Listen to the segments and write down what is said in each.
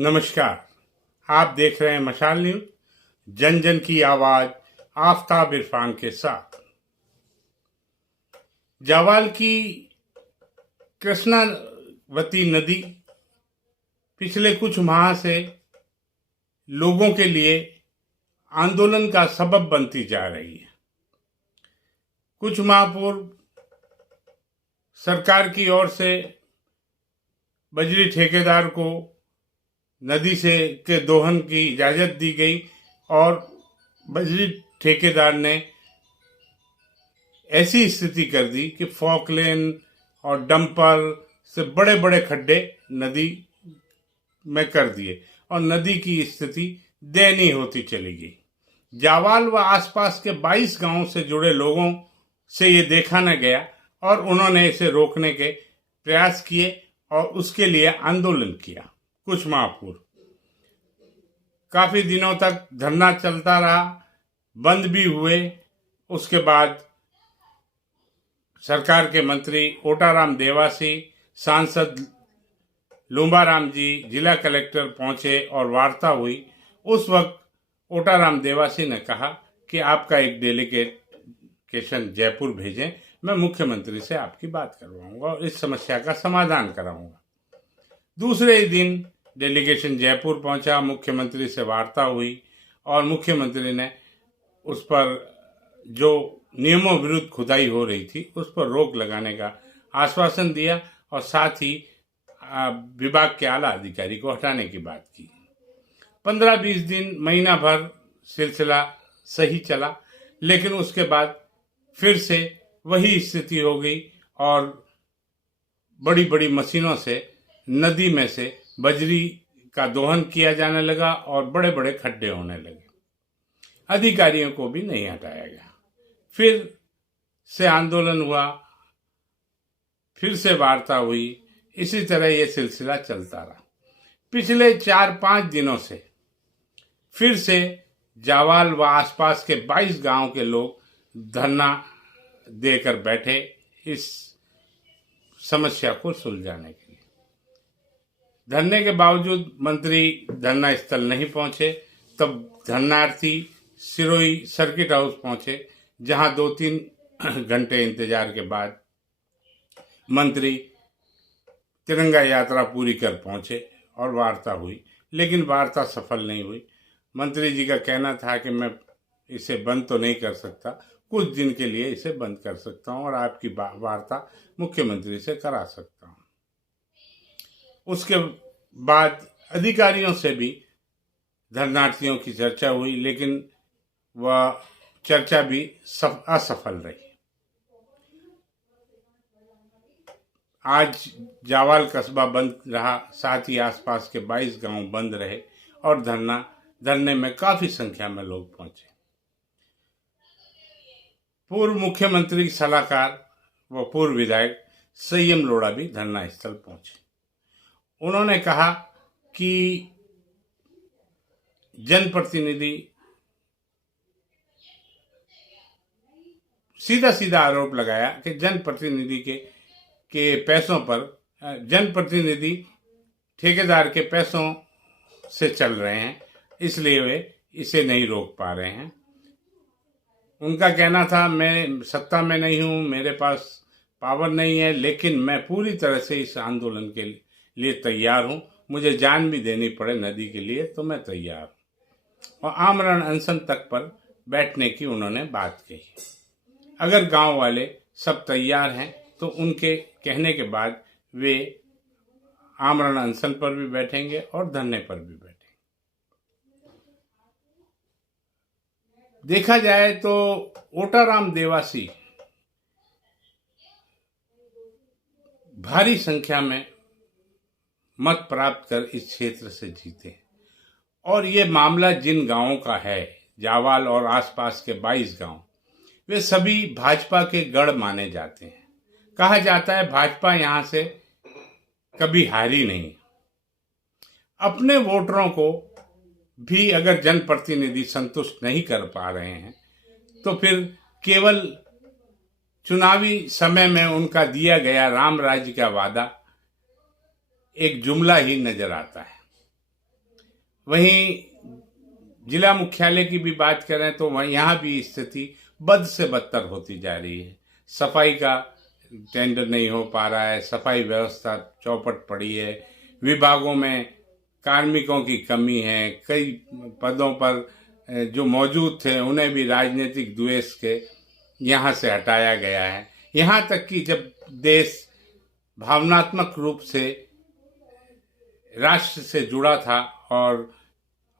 नमस्कार। आप देख रहे हैं मशाल न्यूज, जन जन की आवाज, आफताब इरफान के साथ। जावाल की कृष्णावती नदी पिछले कुछ माह से लोगों के लिए आंदोलन का सबब बनती जा रही है। कुछ माह पूर्व सरकार की ओर से बजरी ठेकेदार को नदी से के दोहन की इजाजत दी गई और बजरी ठेकेदार ने ऐसी स्थिति कर दी कि फॉकलेन और डंपर से बड़े बड़े खड्डे नदी में कर दिए और नदी की स्थिति दयनीय होती चली गई। जावाल व आसपास के 22 गांवों से जुड़े लोगों से ये देखा न गया और उन्होंने इसे रोकने के प्रयास किए और उसके लिए आंदोलन किया। कुछ माह पूर्व काफी दिनों तक धरना चलता रहा, बंद भी हुए। उसके बाद सरकार के मंत्री ओटाराम देवासी, सांसद लुम्बाराम जी, जिला कलेक्टर पहुंचे और वार्ता हुई। उस वक्त ओटाराम देवासी ने कहा कि आपका एक डेलीगेशन जयपुर भेजें, मैं मुख्यमंत्री से आपकी बात करवाऊंगा और इस समस्या का समाधान कराऊंगा। दूसरे ही दिन डेलीगेशन जयपुर पहुंचा, मुख्यमंत्री से वार्ता हुई और मुख्यमंत्री ने उस पर जो नियमों विरुद्ध खुदाई हो रही थी उस पर रोक लगाने का आश्वासन दिया और साथ ही विभाग के आला अधिकारी को हटाने की बात की। 15-20 दिन, महीना भर सिलसिला सही चला, लेकिन उसके बाद फिर से वही स्थिति हो गई और बड़ी बड़ी मशीनों से नदी में से बजरी का दोहन किया जाने लगा और बड़े बड़े खड्डे होने लगे। अधिकारियों को भी नहीं हटाया गया। फिर से आंदोलन हुआ, फिर से वार्ता हुई। इसी तरह यह सिलसिला चलता रहा। पिछले 4-5 दिनों से फिर से जावाल व आसपास के 22 गांव के लोग धरना देकर बैठे इस समस्या को सुलझाने के लिए। धरने के बावजूद मंत्री धरना स्थल नहीं पहुंचे। तब धरनार्थी सिरोही सर्किट हाउस पहुंचे, जहां 2-3 घंटे इंतजार के बाद मंत्री तिरंगा यात्रा पूरी कर पहुंचे और वार्ता हुई, लेकिन वार्ता सफल नहीं हुई। मंत्री जी का कहना था कि मैं इसे बंद तो नहीं कर सकता, कुछ दिन के लिए इसे बंद कर सकता हूं और आपकी वार्ता मुख्यमंत्री से करा सकता हूं। उसके बाद अधिकारियों से भी धरनार्थियों की चर्चा हुई, लेकिन वह चर्चा भी असफल रही। आज जावाल कस्बा बंद रहा, साथ ही आसपास के 22 गांव बंद रहे और धरने में काफी संख्या में लोग पहुंचे। पूर्व मुख्यमंत्री सलाहकार व पूर्व विधायक संयम लोढ़ा भी धरना स्थल पहुंचे। उन्होंने कहा कि जनप्रतिनिधि सीधा सीधा आरोप लगाया कि जनप्रतिनिधि के पैसों पर, जनप्रतिनिधि ठेकेदार के पैसों से चल रहे हैं, इसलिए वे इसे नहीं रोक पा रहे हैं। उनका कहना था, मैं सत्ता में नहीं हूं, मेरे पास पावर नहीं है, लेकिन मैं पूरी तरह से इस आंदोलन के लिए तैयार हूं। मुझे जान भी देनी पड़े नदी के लिए तो मैं तैयार हूं। और आमरण अनशन तक पर बैठने की उन्होंने बात कही। अगर गांव वाले सब तैयार हैं तो उनके कहने के बाद वे आमरण अनशन पर भी बैठेंगे और धरने पर भी बैठेंगे। देखा जाए तो ओटाराम देवासी भारी संख्या में मत प्राप्त कर इस क्षेत्र से जीते और ये मामला जिन गांवों का है, जावाल और आसपास के 22 गांव, वे सभी भाजपा के गढ़ माने जाते हैं। कहा जाता है भाजपा यहां से कभी हारी नहीं। अपने वोटरों को भी अगर जनप्रतिनिधि संतुष्ट नहीं कर पा रहे हैं तो फिर केवल चुनावी समय में उनका दिया गया राम राज्य का वादा एक जुमला ही नजर आता है। वहीं जिला मुख्यालय की भी बात करें तो वहीं यहाँ भी स्थिति बद से बदतर होती जा रही है। सफाई का टेंडर नहीं हो पा रहा है, सफाई व्यवस्था चौपट पड़ी है, विभागों में कार्मिकों की कमी है, कई पदों पर जो मौजूद थे उन्हें भी राजनीतिक द्वेष के यहाँ से हटाया गया है। यहाँ तक कि जब देश भावनात्मक रूप से राष्ट्र से जुड़ा था और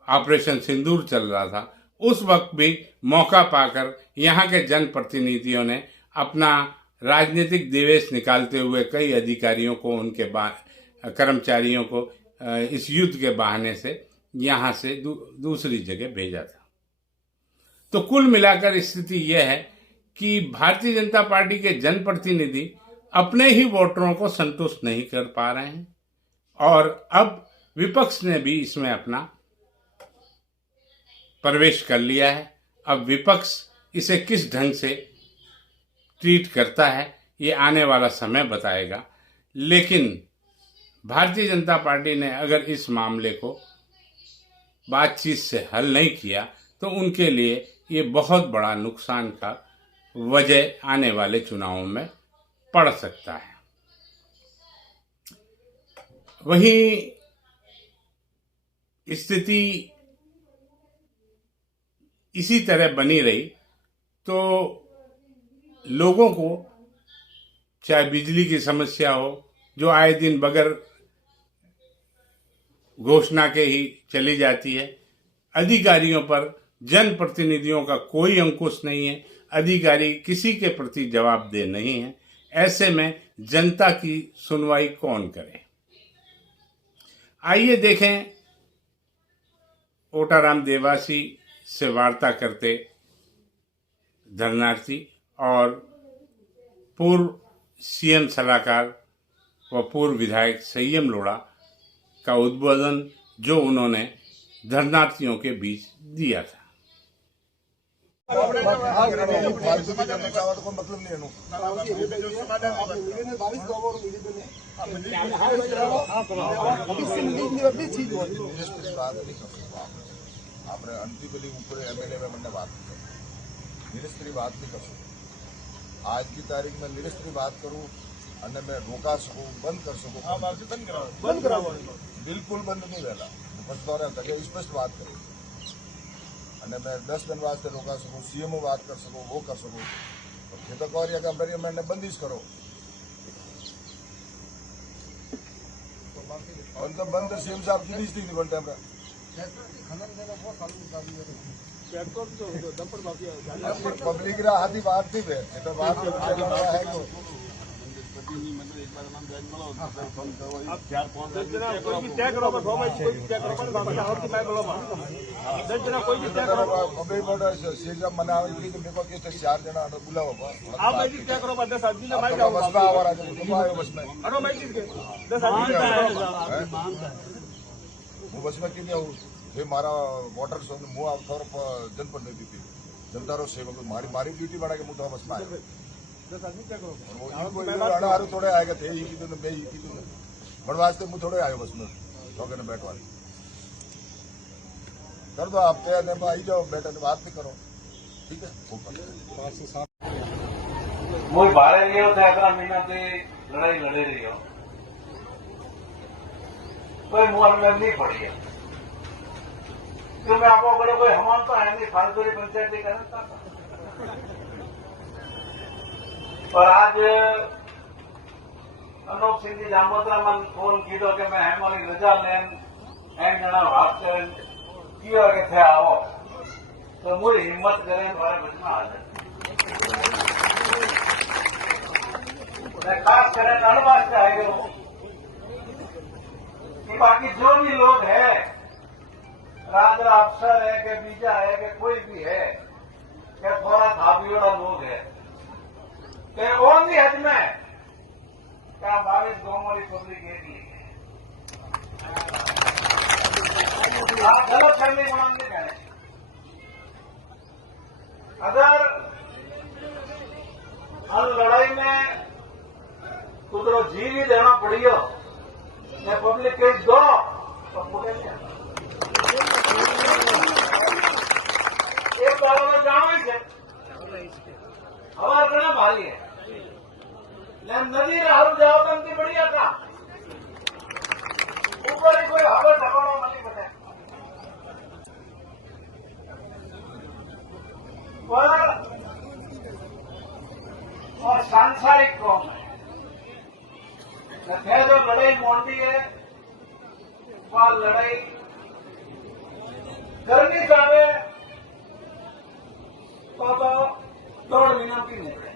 ऑपरेशन सिंदूर चल रहा था, उस वक्त भी मौका पाकर यहाँ के जनप्रतिनिधियों ने अपना राजनीतिक द्वेष निकालते हुए कई अधिकारियों को, उनके कर्मचारियों को इस युद्ध के बहाने से यहाँ से दूसरी जगह भेजा था। तो कुल मिलाकर स्थिति यह है कि भारतीय जनता पार्टी के जनप्रतिनिधि अपने ही वोटरों को संतुष्ट नहीं कर पा रहे हैं और अब विपक्ष ने भी इसमें अपना प्रवेश कर लिया है। अब विपक्ष इसे किस ढंग से ट्रीट करता है ये आने वाला समय बताएगा, लेकिन भारतीय जनता पार्टी ने अगर इस मामले को बातचीत से हल नहीं किया तो उनके लिए ये बहुत बड़ा नुकसान का वजह आने वाले चुनावों में पड़ सकता है। वहीं स्थिति इसी तरह बनी रही तो लोगों को चाहे बिजली की समस्या हो जो आए दिन बगैर घोषणा के ही चली जाती है, अधिकारियों पर जनप्रतिनिधियों का कोई अंकुश नहीं है, अधिकारी किसी के प्रति जवाबदेह नहीं है। ऐसे में जनता की सुनवाई कौन करे? आइए देखें ओटाराम देवासी से वार्ता करते धरनार्थी और पूर्व सीएम सलाहकार व पूर्व विधायक संयम लोढ़ा का उद्बोधन जो उन्होंने धरनार्थियों के बीच दिया था। આપણે અંતિમલી ઉપર એમએલએ में मैंने बात की निरस्त्री बात नहीं कर सकूँ। आज की तारीख में निरस्त्री बात करूँ અને मैं रोका सकूँ, बंद कर सकूँ, बंद कराओ, बिल्कुल बंद नहीं रहना। बस स्पष्ट बात करूँ અને मैं 10 दिन वास्ते रोका सकूँ, सीएमओ बात कर सकूँ, वो कर सकूँ। ये तो कह रही है कि मैंने बंदिश करो मतलब बंद सीएम साहब की नीति नहीं बनता है। पब्लिक हाथी बात नहीं है तो बात है तो चार जना बुलाओ હું બસમાં કેવી આવું એ મારા વોટર હું થોડો જનપ્રતિનિધિ હતી જનતાનો સેવક મારી ડ્યુટી વાળા કે હું તો બસમાં આવ્યો થોડે આएगा थे ये कीधું मैं ये कीधું પણ વાસ્તે હું થોડે આવ્યો બસમાં ચોકે બેઠવા कर दो आप तैयार आई जाओ बैठे बात भी करो ठीक है। मूल भाड़े लियो थे 11 महीना से लड़ाई लड़े रही हो कोई मुहर में नहीं पड़ी है क्योंकि आपको बड़े कोई हमान तो है नहीं फालतूरी पंचायत करता और आज अनूप सिंह जी जामोत्रा मन फोन कीधो कि मैं हेमाली रजा लेन एम जना हाथ कियो के थे आओ तो मुझे हिम्मत करें तुम्हारे बचना आ जाए खास करें अड़वास से आए गए कि बाकी जो भी लोग हैं राजा अफसर है कि बीजा है कि कोई भी है कि थोड़ा थापीड़ा लोग है कि ओनली हज में क्या 22 गांव वाली पब्लिक है आप गलत फैमिली बनाने कहें अगर हर लड़ाई में कुदरो जीव ही देना पड़ी हो पब्लिक केस दो तो पूरे नहीं एक बार में जाओ ही हमारा घना भारी है लेकिन नदी राहु जाओ तो उनकी बढ़िया था ऊपर ही कोई हवा ढकाना नहीं बने और सांसारिक कौन है जो लड़ाई मोंटी है वह लड़ाई करनी चाहे तो 2 महीना की नहीं